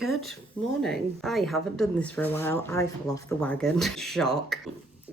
Good morning. I haven't done this for a while. I fell off the wagon. Shock.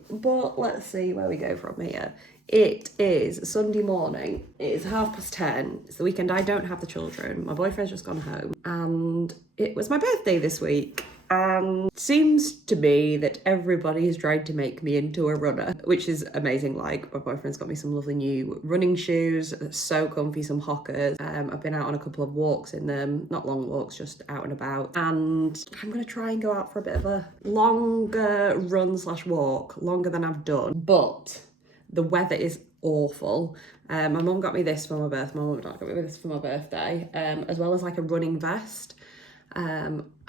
But let's see where we go from here. It is Sunday morning. It is 10:30. It's the weekend. I don't have the children. My boyfriend's just gone home. And it was my birthday this week. And it seems to me that everybody is trying to make me into a runner, which is amazing. Like, my boyfriend's got me some lovely new running shoes, so comfy, some Hockers. I've been out on a couple of walks in them, not long walks, just out and about. And I'm going to try and go out for a bit of a longer run/walk, longer than I've done. But the weather is awful. My mum got me this for my birthday. My mum and dad got me this for my birthday, as well as like a running vest.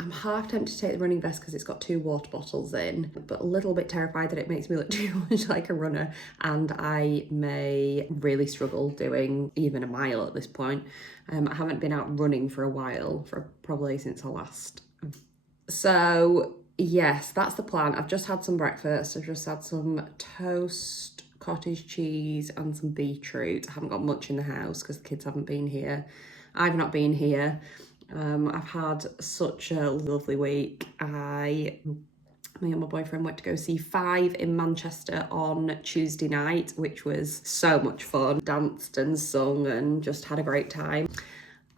I'm half tempted to take the running vest because it's got 2 water bottles in, but a little bit terrified that it makes me look too much like a runner, and I may really struggle doing even a mile at this point. I haven't been out running for a while, for probably since I last. So yes, that's the plan. I've just had some breakfast. I've just had some toast, cottage cheese and some beetroot. I haven't got much in the house because the kids haven't been here. I've not been here. I've had such a lovely week. Me and my boyfriend went to go see Five in Manchester on Tuesday night, which was so much fun. Danced and sung and just had a great time.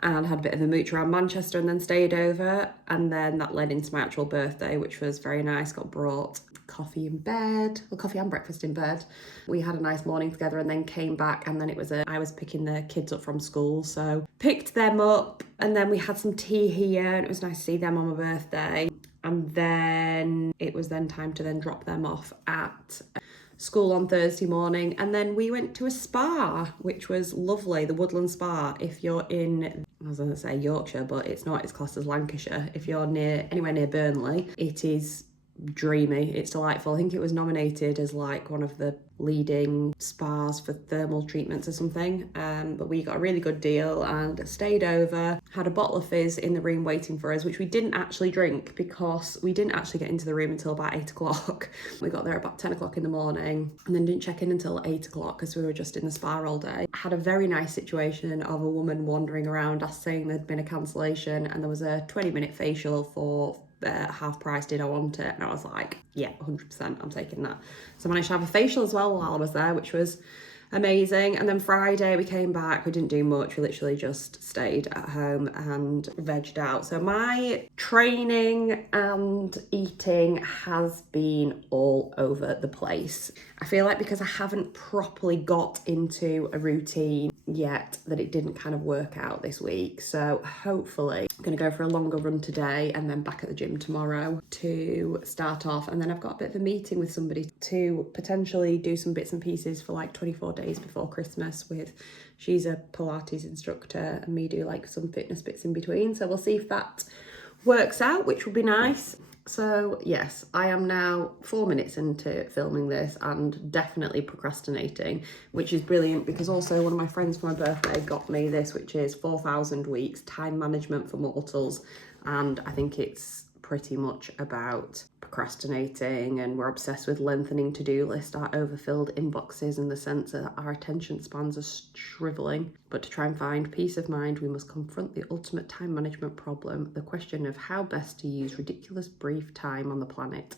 And had a bit of a mooch around Manchester and then stayed over. And then that led into my actual birthday, which was very nice. Got brought coffee in bed, well, coffee and breakfast in bed. We had a nice morning together and then came back, and then I was picking the kids up from school, so picked them up, and then we had some tea here, and it was nice to see them on my birthday. And then it was then time to then drop them off at school on Thursday morning, and then we went to a spa, which was lovely, the Woodland Spa. If you're in, I was going to say Yorkshire, but it's not, it's classed as Lancashire. If you're anywhere near Burnley, it is dreamy, it's delightful. I think it was nominated as like one of the leading spas for thermal treatments or something, but we got a really good deal and stayed over, had a bottle of fizz in the room waiting for us, which we didn't actually drink because we didn't actually get into the room until about 8 o'clock. We got there about 10 o'clock in the morning and then didn't check in until 8 o'clock because we were just in the spa all day. Had a very nice situation of a woman wandering around us saying there'd been a cancellation, and there was a 20-minute facial for half price. Did I want it? And I was like, yeah, 100%, I'm taking that. So I managed to have a facial as well while I was there, which was amazing. And then Friday we came back, we didn't do much, we literally just stayed at home and vegged out. So my training and eating has been all over the place. I feel like because I haven't properly got into a routine yet, that it didn't kind of work out this week. So hopefully I'm going to go for a longer run today and then back at the gym tomorrow to start off. And then I've got a bit of a meeting with somebody to potentially do some bits and pieces for like 24 days before Christmas with, she's a Pilates instructor, and me do like some fitness bits in between. So we'll see if that works out, which will be nice. So yes, I am now 4 minutes into filming this and definitely procrastinating, which is brilliant because also one of my friends for my birthday got me this, which is 4,000 Weeks Time Management for Mortals. And I think it's pretty much about procrastinating, and we're obsessed with lengthening to-do lists, our overfilled inboxes, and the sense that our attention spans are shriveling. But to try and find peace of mind, we must confront the ultimate time management problem, the question of how best to use ridiculous brief time on the planet,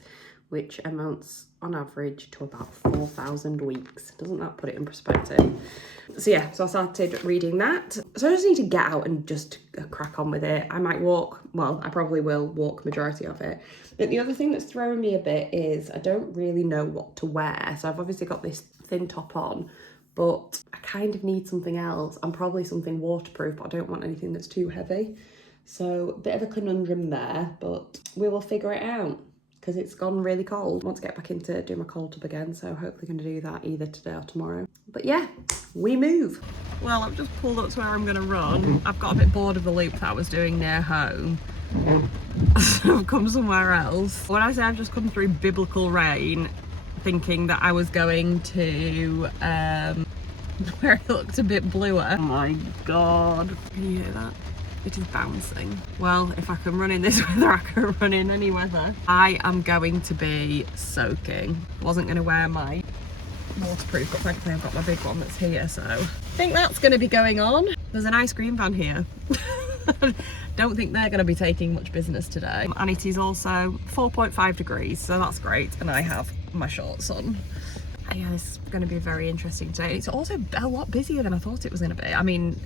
which amounts on average to about 4,000 weeks. Doesn't that put it in perspective? So yeah, so I started reading that. So I just need to get out and just crack on with it. I might walk, well, I probably will walk majority of it. But the other thing that's throwing me a bit is I don't really know what to wear. So I've obviously got this thin top on, but I kind of need something else, and probably something waterproof, but I don't want anything that's too heavy. So a bit of a conundrum there, but we will figure it out because it's gone really cold. I want to get back into doing my cold tub again, so hopefully going to do that either today or tomorrow. But yeah, we move. Well, I've just pulled up to where I'm going to run. I've got a bit bored of the loop that I was doing near home. So I've come somewhere else. When I say I've just come through biblical rain, thinking that I was going to where it looked a bit bluer. Oh my God. Can you hear that? It is bouncing. Well, if I can run in this weather, I can run in any weather. I am going to be soaking. Wasn't going to wear my waterproof, but thankfully I've got my big one that's here, so I think that's going to be going on. There's an ice cream van here. don't think they're going to be taking much business today. And it is also 4.5 degrees, so that's great. And I have my shorts on. Yeah, this is going to be a very interesting day. It's also a lot busier than I thought it was going to be. I mean,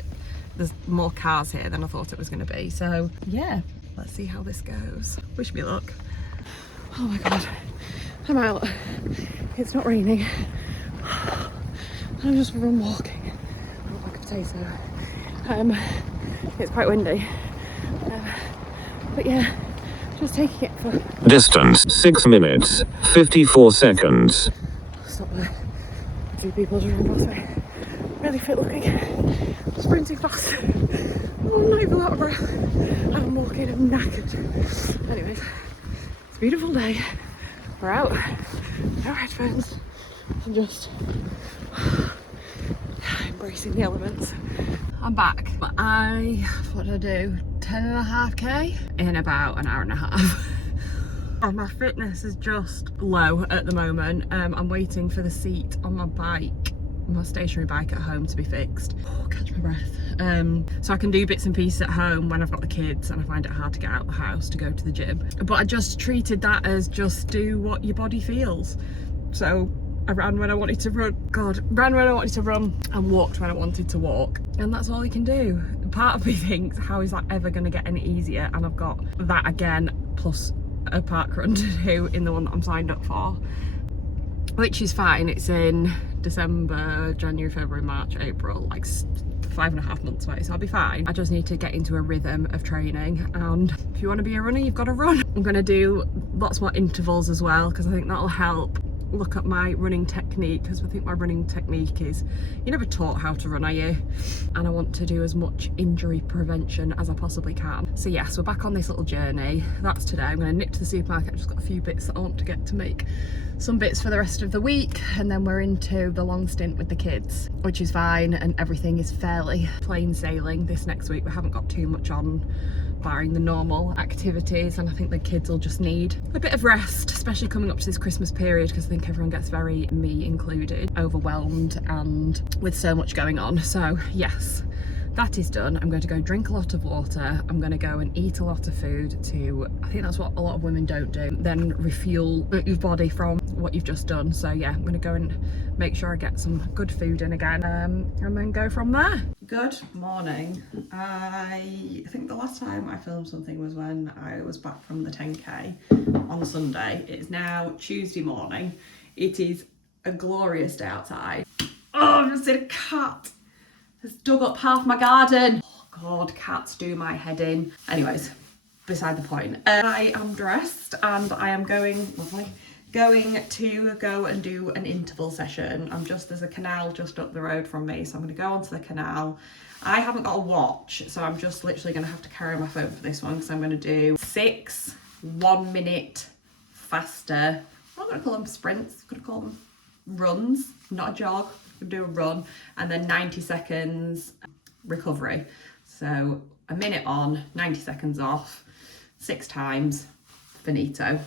there's more cars here than I thought it was going to be. So yeah, let's see how this goes. Wish me luck. Oh my God, I'm out. It's not raining. I'm just run walking. I look like a potato. It's quite windy. But yeah, just taking it for... Distance 6 minutes, 54 seconds. Stop there. 2 people just run past me. Really fit looking. Sprinting fast. Oh, I'm not even out of breath. I'm walking, I'm knackered. Anyways, it's a beautiful day. We're out. No headphones. I'm just embracing the elements. I'm back. What did I do? 10.5k in about an hour and a half. And my fitness is just low at the moment. I'm waiting for the seat on my bike, my stationary bike at home, to be fixed. Oh, catch my breath. So I can do bits and pieces at home when I've got the kids and I find it hard to get out of the house to go to the gym. But I just treated that as just do what your body feels. So I ran when I wanted to run. Ran when I wanted to run and walked when I wanted to walk. And that's all you can do. Part of me thinks, how is that ever going to get any easier? And I've got that again, plus a park run to do in the one that I'm signed up for, which is fine. It's in December, January, February, March, April, like 5.5 months away, so I'll be fine. I just need to get into a rhythm of training, and if you want to be a runner, you've got to run. I'm going to do lots more intervals as well, because I think that'll help look at my running technique, because I think my running technique is, you're never taught how to run, are you? And I want to do as much injury prevention as I possibly can. So yes, we're back on this little journey. That's today. I'm going to nip to the supermarket. I've just got a few bits that I want to get to make some bits for the rest of the week, and then we're into the long stint with the kids, which is fine, and everything is fairly plain sailing this next week. We haven't got too much on, barring the normal activities, and I think the kids will just need a bit of rest, especially coming up to this Christmas period, because I think everyone gets very, me included, overwhelmed and with so much going on. So yes, that is done. I'm going to go drink a lot of water. I'm going to go and eat a lot of food to, I think that's what a lot of women don't do, then refuel your body from what you've just done. So yeah, I'm going to go and make sure I get some good food in again, and then go from there. Good morning. I think the last time I filmed something was when I was back from the 10k on Sunday. It's now Tuesday morning. It is a glorious day outside. Oh, I've just seen a cat. It's dug up half my garden. Oh God, cats do my head in. Anyways, beside the point. I am dressed and I am going to go and do an interval session. There's a canal just up the road from me, so I'm going to go onto the canal. I haven't got a watch, so I'm just literally going to have to carry my phone for this one, because I'm going to do 6 1-minute faster. I'm not going to call them sprints, I'm going to call them runs, not a jog. I'm going to do a run, and then 90 seconds recovery. So a minute on, 90 seconds off, 6 times, finito,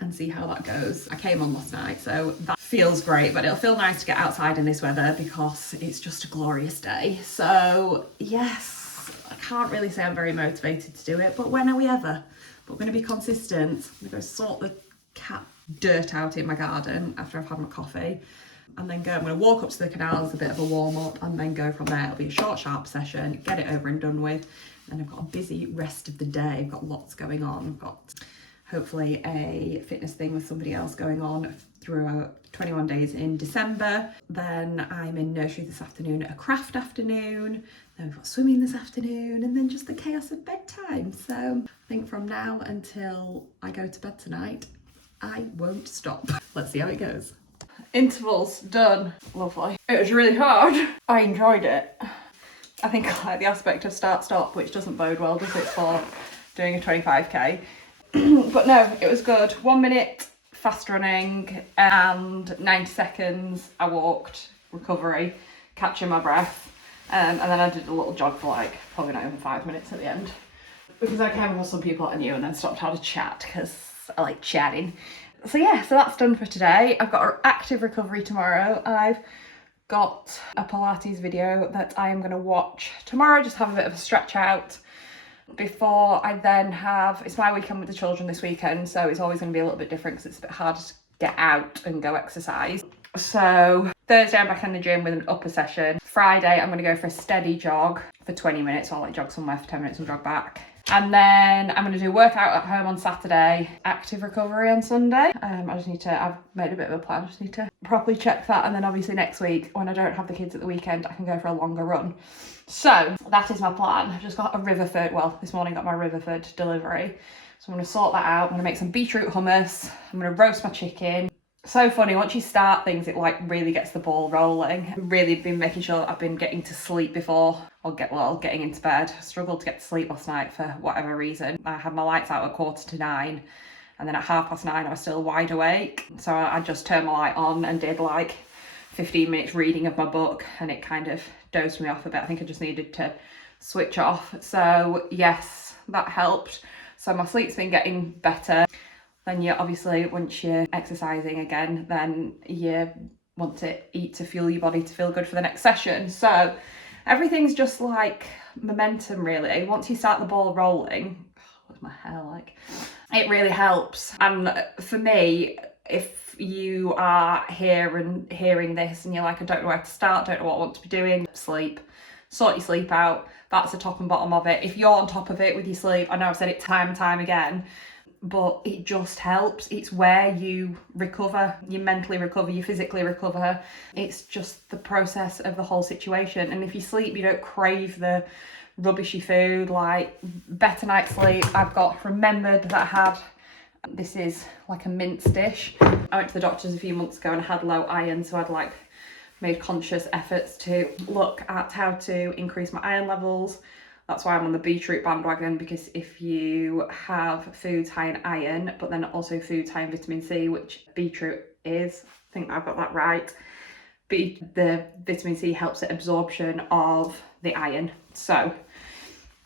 and see how that goes. I came on last night, so that feels great, but it'll feel nice to get outside in this weather because it's just a glorious day. So yes, I can't really say I'm very motivated to do it, but when are we ever? But we're going to be consistent. I'm going to go sort the cat dirt out in my garden after I've had my coffee, and then I'm going to walk up to the canal as a bit of a warm up, and then go from there. It'll be a short, sharp session, get it over and done with. And I've got a busy rest of the day. I've got lots going on. I've got hopefully a fitness thing with somebody else going on throughout 21 days in December. Then I'm in nursery this afternoon at a craft afternoon. Then we've got swimming this afternoon, and then just the chaos of bedtime. So I think from now until I go to bed tonight, I won't stop. Let's see how it goes. Intervals done. Lovely. It was really hard. I enjoyed it. I think I like the aspect of start-stop, which doesn't bode well, does it, for doing a 25k? But no, it was good. 1 minute fast running and 90 seconds I walked, recovery, catching my breath, and then I did a little jog for like probably not even 5 minutes at the end, because I came across some people I knew and then stopped having a chat because I like chatting. So yeah, so that's done for today. I've got an active recovery tomorrow. I've got a Pilates video that I am going to watch tomorrow, just have a bit of a stretch out. before I then have, it's my weekend with the children this weekend, so it's always going to be a little bit different because it's a bit harder to get out and go exercise. So Thursday I'm back in the gym with an upper session. Friday I'm going to go for a steady jog for 20 minutes. I'll like jog somewhere for 10 minutes and jog back. And then I'm going to do a workout at home on Saturday, active recovery on Sunday. I've made a bit of a plan, I just need to properly check that. And then obviously next week, when I don't have the kids at the weekend, I can go for a longer run. So that is my plan. I've just got a this morning got my Riverford delivery. So I'm going to sort that out. I'm going to make some beetroot hummus. I'm going to roast my chicken. So funny, once you start things, it like really gets the ball rolling. I've really been making sure that I've been getting to sleep before getting into bed. I struggled to get to sleep last night for whatever reason. I had my lights out at 9:15 and then at 9:30 I was still wide awake. So I just turned my light on and did like 15 minutes reading of my book, and it kind of dozed me off a bit. I think I just needed to switch off. So yes, that helped. So my sleep's been getting better. Then you obviously, once you're exercising again, then you want to eat to fuel your body to feel good for the next session. So everything's just like momentum really. Once you start the ball rolling, what's my hair like? It really helps. And for me, if you are here and hearing this and you're like, I don't know where to start, don't know what I want to be doing, sleep. Sort your sleep out. That's the top and bottom of it. If you're on top of it with your sleep, I know I've said it time and time again, but it just helps. It's where you recover, you mentally recover, you physically recover. It's just the process of the whole situation. And if you sleep, you don't crave the rubbishy food, like better night's sleep. I've got remembered that I had, this is like a mince dish. I went to the doctors a few months ago and I had low iron, so I'd like made conscious efforts to look at how to increase my iron levels. That's why I'm on the beetroot bandwagon, because if you have foods high in iron, but then also foods high in vitamin C, which beetroot is, I think I've got that right, the vitamin C helps the absorption of the iron. So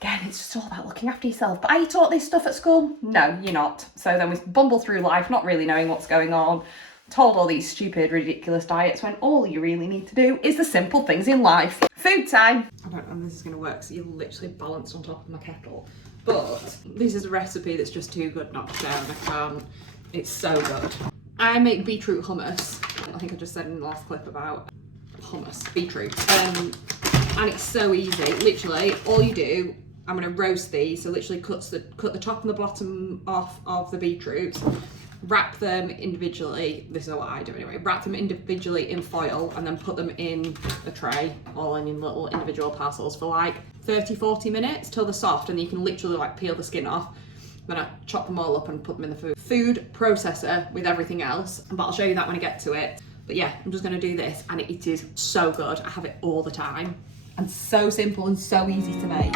again, it's just all about looking after yourself. But are you taught this stuff at school? No, you're not. So then we bumble through life not really knowing what's going on, told all these stupid, ridiculous diets when all you really need to do is the simple things in life. Food time. I don't know if this is going to work, so you're literally balanced on top of my kettle. But this is a recipe that's just too good not to share, and I can't. It's so good. I make beetroot hummus. I think I just said in the last clip about hummus, beetroot. And it's so easy. Literally, all you do, I'm going to roast these, so literally cut the top and the bottom off of the beetroots, wrap them individually, this is what I do anyway, wrap them individually in foil and then put them in a tray, all in little individual parcels for like 30-40 minutes till they're soft, and you can literally like peel the skin off. Then I chop them all up and put them in the food processor with everything else, but I'll show you that when I get to it. But yeah, I'm just going to do this and it is so good. I have it all the time and so simple and so easy to make.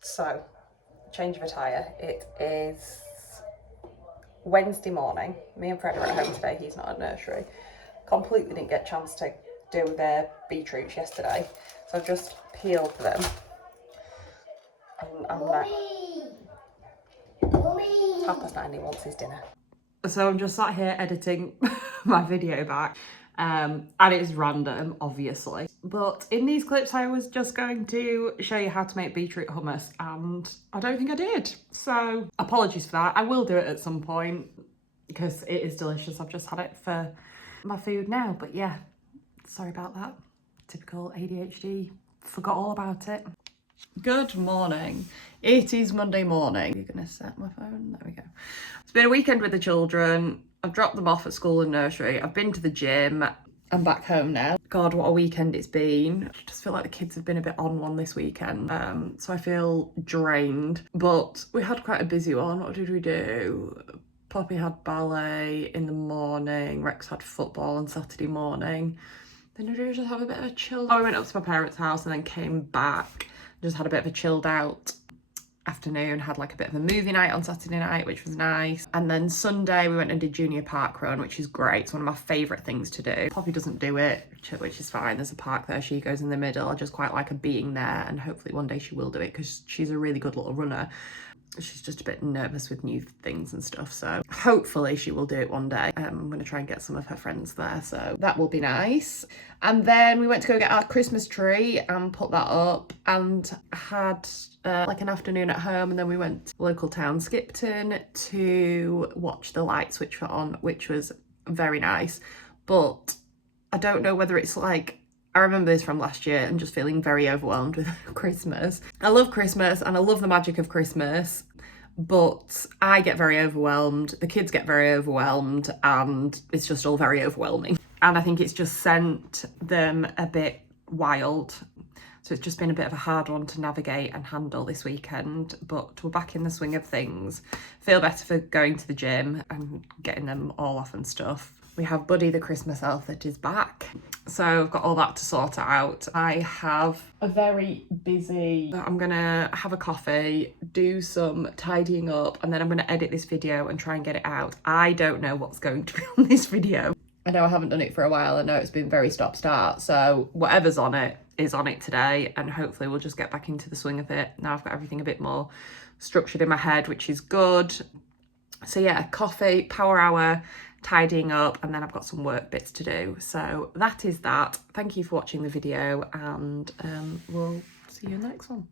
So, change of attire. It is Wednesday morning. Me and Fred are at home today. He's not at nursery. Completely didn't get a chance to do their beetroots yesterday, so I've just peeled them. And I'm like, 9:30, he wants his dinner. So I'm just sat here editing my video back. And it's random, obviously. But in these clips, I was just going to show you how to make beetroot hummus, and I don't think I did. So apologies for that. I will do it at some point because it is delicious. I've just had it for my food now. But yeah, sorry about that. Typical ADHD. Forgot all about it. Good morning. It is Monday morning. You're gonna set my phone? There we go. It's been a weekend with the children. I've dropped them off at school and nursery. I've been to the gym. I'm back home now. God, what a weekend it's been. I just feel like the kids have been a bit on one this weekend. So I feel drained. But we had quite a busy one. What did we do? Poppy had ballet in the morning. Rex had football on Saturday morning. Then we just have a bit of a chill. I went up to my parents' house and then came back. Just had a bit of a chilled out afternoon, had like a bit of a movie night on Saturday night, which was nice. And then Sunday we went and did junior park run, which is great. It's one of my favourite things to do. Poppy doesn't do it, which is fine. There's a park there, she goes in the middle. I just quite like her being there, and hopefully one day she will do it because she's a really good little runner. She's just a bit nervous with new things and stuff, so hopefully she will do it one day. I'm going to try and get some of her friends there, so that will be nice. And then we went to go get our Christmas tree and put that up, and had like an afternoon at home, and then we went to local town Skipton to watch the light switch on, which was very nice. But I don't know whether it's like, I remember this from last year and just feeling very overwhelmed with Christmas. I love Christmas and I love the magic of Christmas, but I get very overwhelmed, the kids get very overwhelmed, and it's just all very overwhelming. And I think it's just sent them a bit wild. So it's just been a bit of a hard one to navigate and handle this weekend, but we're back in the swing of things. Feel better for going to the gym and getting them all off and stuff. We have Buddy the Christmas elf that is back. So I've got all that to sort out. I have a very busy, I'm gonna have a coffee, do some tidying up, and then I'm gonna edit this video and try and get it out. I don't know what's going to be on this video. I know I haven't done it for a while. I know it's been very stop-start. So whatever's on it is on it today, and hopefully we'll just get back into the swing of it. Now I've got everything a bit more structured in my head, which is good. So yeah, coffee, power hour, tidying up, and then I've got some work bits to do. So that is that. Thank you for watching the video, and we'll see you in the next one.